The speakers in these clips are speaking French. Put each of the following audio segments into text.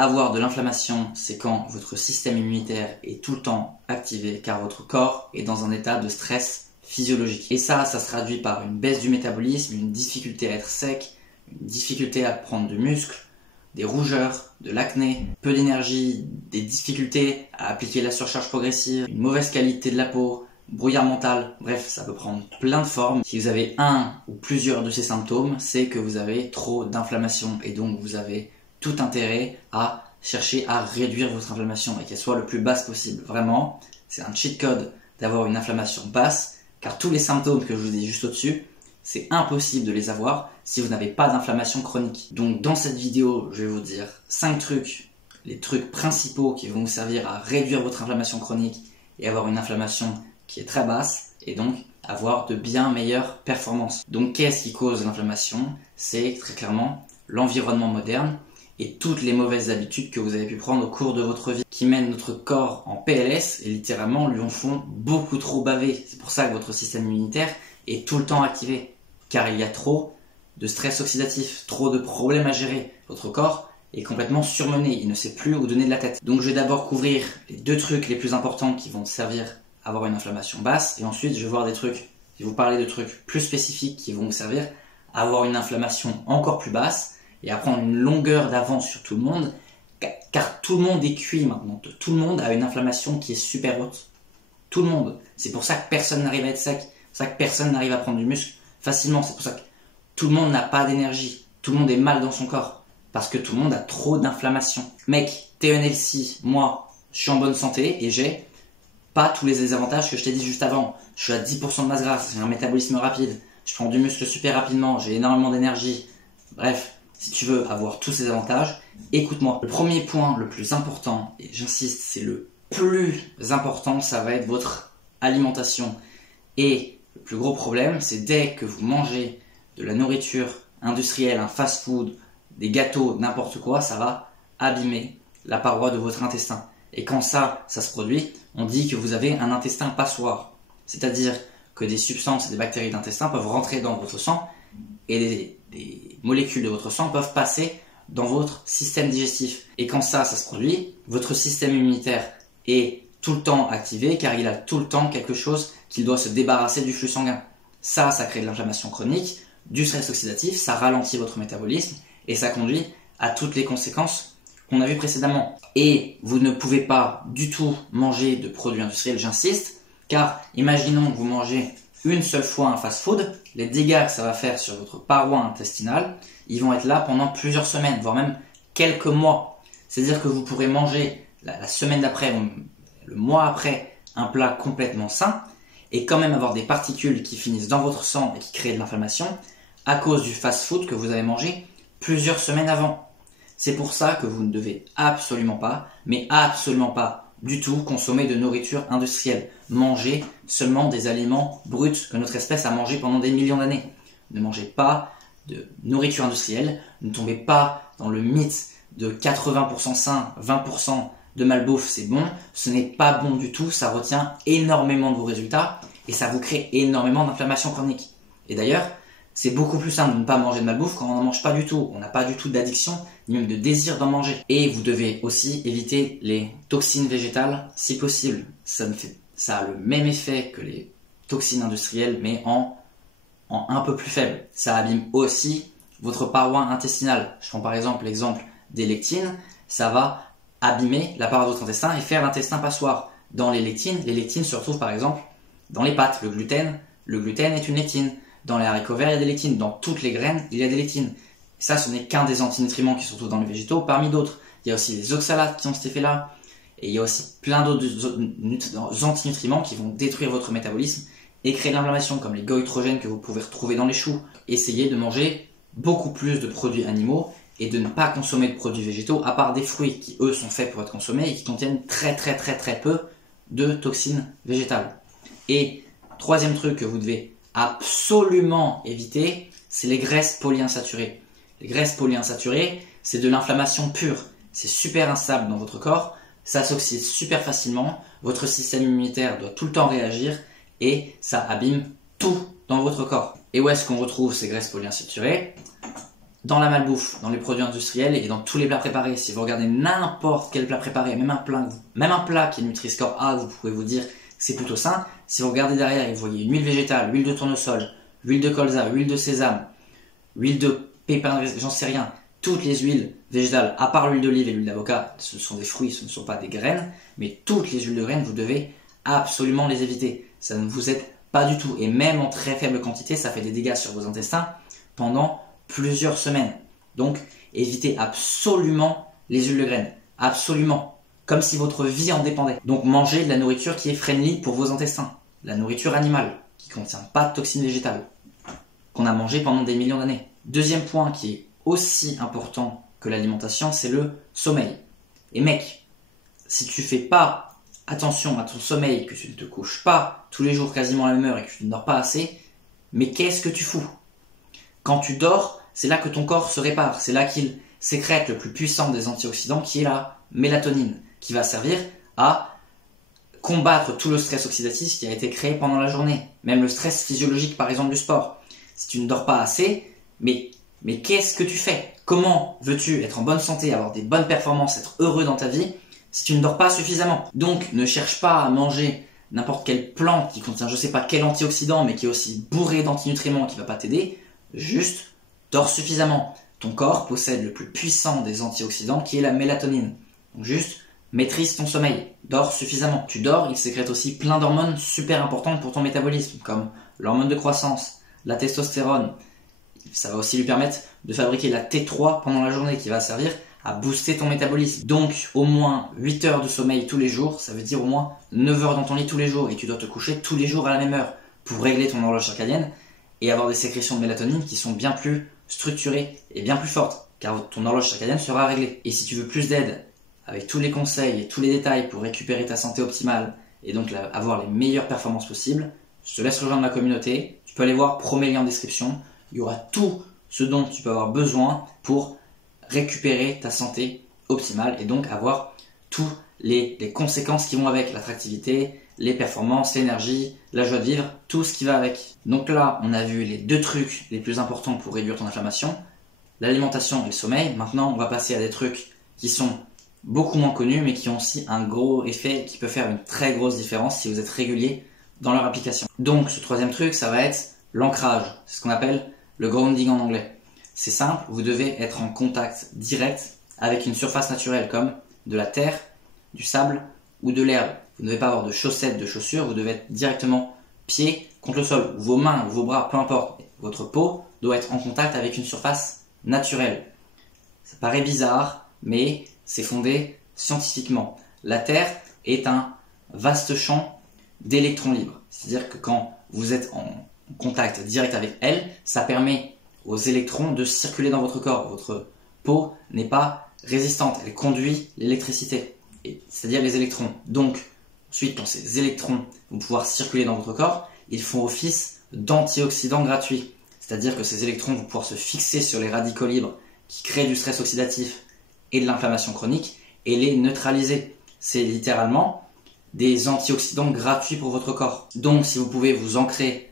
Avoir de l'inflammation, c'est quand votre système immunitaire est tout le temps activé car votre corps est dans un état de stress physiologique. Et ça se traduit par une baisse du métabolisme, une difficulté à être sec, une difficulté à prendre du muscle, des rougeurs, de l'acné, peu d'énergie, des difficultés à appliquer la surcharge progressive, une mauvaise qualité de la peau, brouillard mental, bref, ça peut prendre plein de formes. Si vous avez un ou plusieurs de ces symptômes, c'est que vous avez trop d'inflammation et donc vous avez tout intérêt à chercher à réduire votre inflammation et qu'elle soit le plus basse possible. Vraiment, c'est un cheat code d'avoir une inflammation basse, car tous les symptômes que je vous ai dit juste au-dessus, c'est impossible de les avoir si vous n'avez pas d'inflammation chronique. Donc dans cette vidéo, je vais vous dire 5 trucs, les trucs principaux qui vont vous servir à réduire votre inflammation chronique et avoir une inflammation qui est très basse et donc avoir de bien meilleures performances. Donc qu'est-ce qui cause l'inflammation? C'est très clairement l'environnement moderne et toutes les mauvaises habitudes que vous avez pu prendre au cours de votre vie qui mènent notre corps en PLS et littéralement lui en font beaucoup trop baver. C'est pour ça que votre système immunitaire est tout le temps activé, car il y a trop de stress oxydatif, trop de problèmes à gérer. Votre corps est complètement surmené, il ne sait plus où donner de la tête. Donc je vais d'abord couvrir les 2 trucs les plus importants qui vont servir à avoir une inflammation basse et ensuite je vais voir des trucs, je vais vous parler de trucs plus spécifiques qui vont vous servir à avoir une inflammation encore plus basse et à prendre une longueur d'avance sur tout le monde, car tout le monde est cuit maintenant. Tout le monde a une inflammation qui est super haute. Tout le monde. C'est pour ça que personne n'arrive à être sec. C'est pour ça que personne n'arrive à prendre du muscle facilement. C'est pour ça que tout le monde n'a pas d'énergie. Tout le monde est mal dans son corps. Parce que tout le monde a trop d'inflammation. Mec, t'es un healthy. Moi, je suis en bonne santé et j'ai pas tous les désavantages que je t'ai dit juste avant. Je suis à 10% de masse grasse, j'ai un métabolisme rapide, je prends du muscle super rapidement, j'ai énormément d'énergie. Bref. Si tu veux avoir tous ces avantages, écoute-moi. Le premier point le plus important, et j'insiste, c'est le plus important, ça va être votre alimentation. Et le plus gros problème, c'est dès que vous mangez de la nourriture industrielle, un fast-food, des gâteaux, n'importe quoi, ça va abîmer la paroi de votre intestin. Et quand ça se produit, on dit que vous avez un intestin passoire. C'est-à-dire que des substances et des bactéries d'intestin peuvent rentrer dans votre sang et des molécules de votre sang peuvent passer dans votre système digestif. Et quand ça se produit, votre système immunitaire est tout le temps activé car il a tout le temps quelque chose qu'il doit se débarrasser du flux sanguin. Ça crée de l'inflammation chronique, du stress oxydatif, ça ralentit votre métabolisme et ça conduit à toutes les conséquences qu'on a vues précédemment. Et vous ne pouvez pas du tout manger de produits industriels, j'insiste, car imaginons que vous mangez une seule fois un fast-food, les dégâts que ça va faire sur votre paroi intestinale, ils vont être là pendant plusieurs semaines, voire même quelques mois. C'est-à-dire que vous pourrez manger la semaine d'après, le mois après, un plat complètement sain, et quand même avoir des particules qui finissent dans votre sang et qui créent de l'inflammation à cause du fast-food que vous avez mangé plusieurs semaines avant. C'est pour ça que vous ne devez absolument pas, mais absolument pas, du tout consommer de nourriture industrielle. Mangez seulement des aliments bruts que notre espèce a mangé pendant des millions d'années. Ne mangez pas de nourriture industrielle, ne tombez pas dans le mythe de 80% sain, 20% de malbouffe, c'est bon. Ce n'est pas bon du tout, ça retient énormément de vos résultats et ça vous crée énormément d'inflammation chronique. Et d'ailleurs, c'est beaucoup plus simple de ne pas manger de malbouffe quand on n'en mange pas du tout. On n'a pas du tout d'addiction, ni même de désir d'en manger. Et vous devez aussi éviter les toxines végétales si possible. Ça a le même effet que les toxines industrielles, mais en un peu plus faible. Ça abîme aussi votre paroi intestinale. Je prends par exemple l'exemple des lectines. Ça va abîmer la paroi de votre intestin et faire l'intestin passoire. Dans les lectines se retrouvent par exemple dans les pâtes. Le gluten est une lectine. Dans les haricots verts, il y a des lectines. Dans toutes les graines, il y a des lectines. Et ça, ce n'est qu'un des antinutriments qui se retrouvent dans les végétaux, parmi d'autres. Il y a aussi les oxalates qui ont cet effet-là. Et il y a aussi plein d'autres antinutriments qui vont détruire votre métabolisme et créer de l'inflammation, comme les goitrogènes que vous pouvez retrouver dans les choux. Essayez de manger beaucoup plus de produits animaux et de ne pas consommer de produits végétaux, à part des fruits qui, eux, sont faits pour être consommés et qui contiennent très peu de toxines végétales. Et troisième truc que vous devez absolument éviter, c'est les graisses polyinsaturées. Les graisses polyinsaturées, c'est de l'inflammation pure. C'est super instable dans votre corps, ça s'oxyde super facilement, votre système immunitaire doit tout le temps réagir et ça abîme tout dans votre corps. Et où est-ce qu'on retrouve ces graisses polyinsaturées? dans la malbouffe, dans les produits industriels et dans tous les plats préparés. Si vous regardez n'importe quel plat préparé, même un plat qui est Nutri-Score A, vous pouvez vous dire que c'est plutôt sain. Si vous regardez derrière et vous voyez une huile végétale, huile de tournesol, huile de colza, huile de sésame, huile de pépins, j'en sais rien, toutes les huiles végétales, à part l'huile d'olive et l'huile d'avocat, ce sont des fruits, ce ne sont pas des graines, mais toutes les huiles de graines, vous devez absolument les éviter. Ça ne vous aide pas du tout. Et même en très faible quantité, ça fait des dégâts sur vos intestins pendant plusieurs semaines. Donc, évitez absolument les huiles de graines. Absolument. Comme si votre vie en dépendait. Donc, mangez de la nourriture qui est friendly pour vos intestins. La nourriture animale, qui ne contient pas de toxines végétales, qu'on a mangé pendant des millions d'années. Deuxième point qui est aussi important que l'alimentation, c'est le sommeil. Et mec, si tu fais pas attention à ton sommeil, que tu ne te couches pas tous les jours quasiment à la même heure et que tu ne dors pas assez, mais qu'est-ce que tu fous? Quand tu dors, c'est là que ton corps se répare, c'est là qu'il sécrète le plus puissant des antioxydants qui est la mélatonine, qui va servir à combattre tout le stress oxydatif qui a été créé pendant la journée, même le stress physiologique par exemple du sport. Si tu ne dors pas assez, mais qu'est-ce que tu fais? Comment veux-tu être en bonne santé, avoir des bonnes performances, être heureux dans ta vie si tu ne dors pas suffisamment? Donc ne cherche pas à manger n'importe quelle plante qui contient je sais pas quel antioxydant mais qui est aussi bourré d'antinutriments qui ne va pas t'aider. Juste dors suffisamment. Ton corps possède le plus puissant des antioxydants qui est la mélatonine. Donc juste maîtrise ton sommeil, dors suffisamment. Tu dors, il sécrète aussi plein d'hormones super importantes pour ton métabolisme comme l'hormone de croissance, la testostérone. Ça va aussi lui permettre de fabriquer la T3 pendant la journée qui va servir à booster ton métabolisme. Donc au moins 8 heures de sommeil tous les jours, ça veut dire au moins 9 heures dans ton lit tous les jours et tu dois te coucher tous les jours à la même heure pour régler ton horloge circadienne et avoir des sécrétions de mélatonine qui sont bien plus structurées et bien plus fortes car ton horloge circadienne sera réglée. Et si tu veux plus d'aide avec tous les conseils et tous les détails pour récupérer ta santé optimale et donc avoir les meilleures performances possibles, je te laisse rejoindre ma communauté. Tu peux aller voir, premier lien en description. Il y aura tout ce dont tu peux avoir besoin pour récupérer ta santé optimale et donc avoir toutes les conséquences qui vont avec, l'attractivité, les performances, l'énergie, la joie de vivre, tout ce qui va avec. Donc là, on a vu les deux trucs les plus importants pour réduire ton inflammation, l'alimentation et le sommeil. Maintenant, on va passer à des trucs qui sont beaucoup moins connus mais qui ont aussi un gros effet qui peut faire une très grosse différence si vous êtes régulier dans leur application. Donc ce troisième truc, ça va être l'ancrage, c'est ce qu'on appelle le grounding en anglais. C'est simple, vous devez être en contact direct avec une surface naturelle comme de la terre, du sable ou de l'herbe. Vous ne devez pas avoir de chaussettes, de chaussures, vous devez être directement pied contre le sol, vos mains, vos bras, peu importe. Votre peau doit être en contact avec une surface naturelle. Ça paraît bizarre, mais c'est fondé scientifiquement. La Terre est un vaste champ d'électrons libres. C'est-à-dire que quand vous êtes en contact direct avec elle, ça permet aux électrons de circuler dans votre corps. Votre peau n'est pas résistante, elle conduit l'électricité, c'est-à-dire les électrons. Donc, ensuite, quand ces électrons vont pouvoir circuler dans votre corps, ils font office d'antioxydants gratuits. C'est-à-dire que ces électrons vont pouvoir se fixer sur les radicaux libres qui créent du stress oxydatif et de l'inflammation chronique et les neutraliser. C'est littéralement des antioxydants gratuits pour votre corps. Donc, si vous pouvez vous ancrer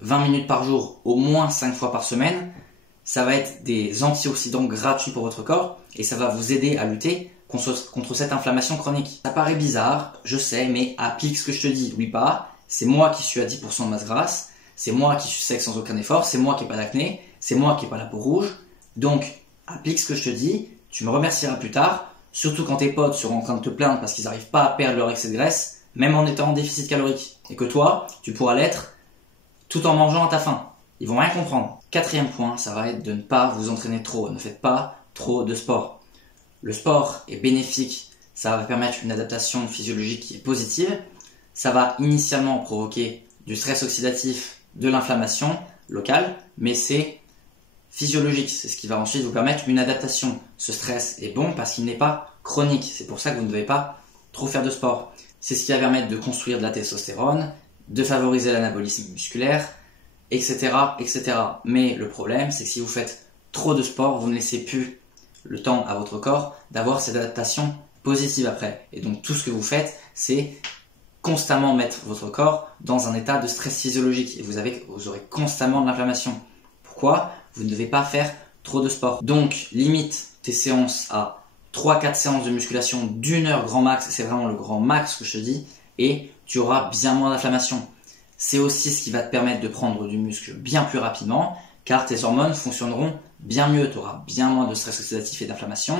20 minutes par jour, au moins 5 fois par semaine, ça va être des antioxydants gratuits pour votre corps et ça va vous aider à lutter contre cette inflammation chronique. Ça paraît bizarre, je sais, mais applique ce que je te dis. Oui, pas. C'est moi qui suis à 10% de masse grasse, c'est moi qui suis sec sans aucun effort, c'est moi qui n'ai pas d'acné, c'est moi qui n'ai pas la peau rouge. Donc, applique ce que je te dis, tu me remercieras plus tard, surtout quand tes potes seront en train de te plaindre parce qu'ils n'arrivent pas à perdre leur excès de graisse, même en étant en déficit calorique. Et que toi, tu pourras l'être tout en mangeant à ta faim. Ils vont rien comprendre. Quatrième point, ça va être de ne pas vous entraîner trop. Ne faites pas trop de sport. Le sport est bénéfique, ça va permettre une adaptation physiologique qui est positive. Ça va initialement provoquer du stress oxydatif, de l'inflammation locale, mais c'est physiologique. C'est ce qui va ensuite vous permettre une adaptation. Ce stress est bon parce qu'il n'est pas chronique. C'est pour ça que vous ne devez pas trop faire de sport. C'est ce qui va permettre de construire de la testostérone, de favoriser l'anabolisme musculaire, etc., etc. Mais le problème, c'est que si vous faites trop de sport, vous ne laissez plus le temps à votre corps d'avoir cette adaptation positive après. Et donc tout ce que vous faites, c'est constamment mettre votre corps dans un état de stress physiologique et vous aurez constamment de l'inflammation. Pourquoi? Vous ne devez pas faire trop de sport. Donc limite tes séances à 3-4 séances de musculation d'1 heure grand max, c'est vraiment le grand max que je te dis, et tu auras bien moins d'inflammation. C'est aussi ce qui va te permettre de prendre du muscle bien plus rapidement, car tes hormones fonctionneront bien mieux, tu auras bien moins de stress oxydatif et d'inflammation,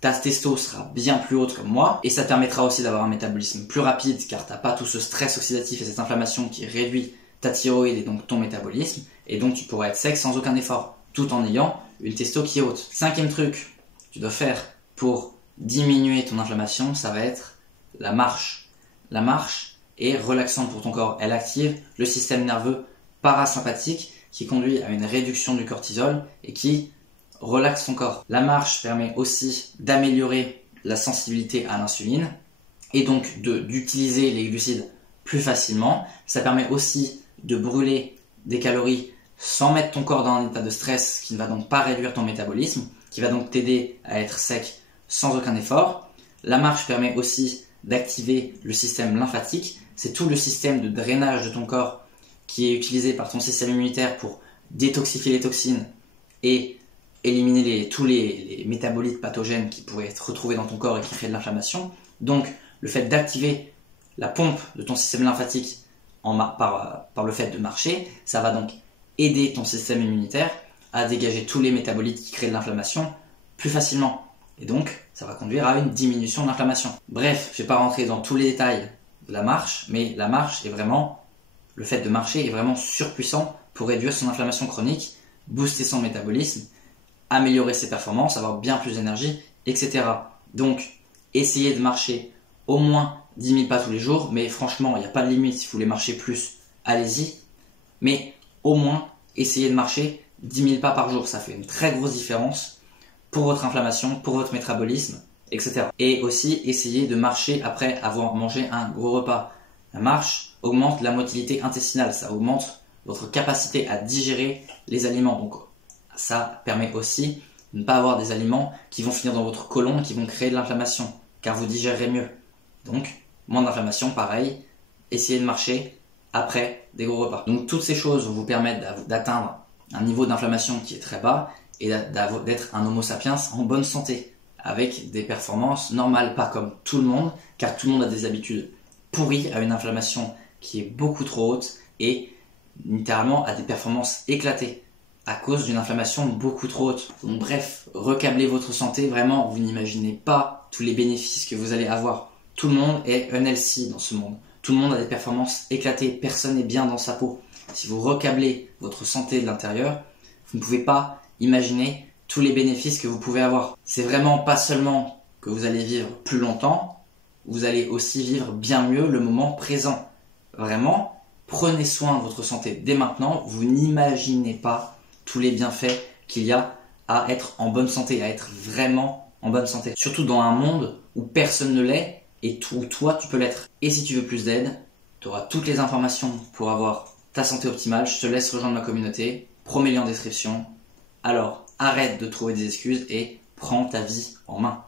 ta testo sera bien plus haute comme moi, et ça te permettra aussi d'avoir un métabolisme plus rapide, car tu n'as pas tout ce stress oxydatif et cette inflammation qui réduit ta thyroïde et donc ton métabolisme, et donc tu pourras être sec sans aucun effort, tout en ayant une testo qui est haute. 5e truc que tu dois faire pour diminuer ton inflammation, ça va être la marche. La marche est relaxante pour ton corps, elle active le système nerveux parasympathique qui conduit à une réduction du cortisol et qui relaxe ton corps. La marche permet aussi d'améliorer la sensibilité à l'insuline et donc d'utiliser les glucides plus facilement. Ça permet aussi de brûler des calories sans mettre ton corps dans un état de stress qui ne va donc pas réduire ton métabolisme, qui va donc t'aider à être sec sans aucun effort. La marche permet aussi d'activer le système lymphatique. C'est tout le système de drainage de ton corps qui est utilisé par ton système immunitaire pour détoxifier les toxines et éliminer tous les métabolites pathogènes qui pourraient être retrouvés dans ton corps et qui créent de l'inflammation. Donc le fait d'activer la pompe de ton système lymphatique par le fait de marcher, ça va donc aider ton système immunitaire à dégager tous les métabolites qui créent de l'inflammation plus facilement. Et donc, ça va conduire à une diminution de l'inflammation. Bref, je ne vais pas rentrer dans tous les détails de la marche, mais la marche est vraiment, le fait de marcher est vraiment surpuissant pour réduire son inflammation chronique, booster son métabolisme, améliorer ses performances, avoir bien plus d'énergie, etc. Donc, essayez de marcher au moins 10 000 pas tous les jours, mais franchement, il n'y a pas de limite. Si vous voulez marcher plus, allez-y. Mais au moins, essayez de marcher 10 000 pas par jour. Ça fait une très grosse différence pour votre inflammation, pour votre métabolisme, etc. Et aussi, essayez de marcher après avoir mangé un gros repas. La marche augmente la motilité intestinale, ça augmente votre capacité à digérer les aliments. Donc, ça permet aussi de ne pas avoir des aliments qui vont finir dans votre côlon et qui vont créer de l'inflammation, car vous digérerez mieux. Donc, moins d'inflammation, pareil, essayez de marcher après des gros repas. Donc, toutes ces choses vont vous permettre d'atteindre un niveau d'inflammation qui est très bas et d'être un homo sapiens en bonne santé, avec des performances normales, pas comme tout le monde, car tout le monde a des habitudes pourries, a une inflammation qui est beaucoup trop haute et littéralement a des performances éclatées à cause d'une inflammation beaucoup trop haute. Donc bref, recablez votre santé, vraiment, vous n'imaginez pas tous les bénéfices que vous allez avoir. Tout le monde est unhealthy dans ce monde. Tout le monde a des performances éclatées, personne n'est bien dans sa peau. Si vous recablez votre santé de l'intérieur, vous ne pouvez pas imaginer tous les bénéfices que vous pouvez avoir. C'est vraiment pas seulement que vous allez vivre plus longtemps, vous allez aussi vivre bien mieux le moment présent. Vraiment, prenez soin de votre santé dès maintenant, vous n'imaginez pas tous les bienfaits qu'il y a à être en bonne santé, à être vraiment en bonne santé. Surtout dans un monde où personne ne l'est et où toi tu peux l'être. Et si tu veux plus d'aide, tu auras toutes les informations pour avoir ta santé optimale. Je te laisse rejoindre ma communauté, premier lien en description. Alors, arrête de trouver des excuses et prends ta vie en main.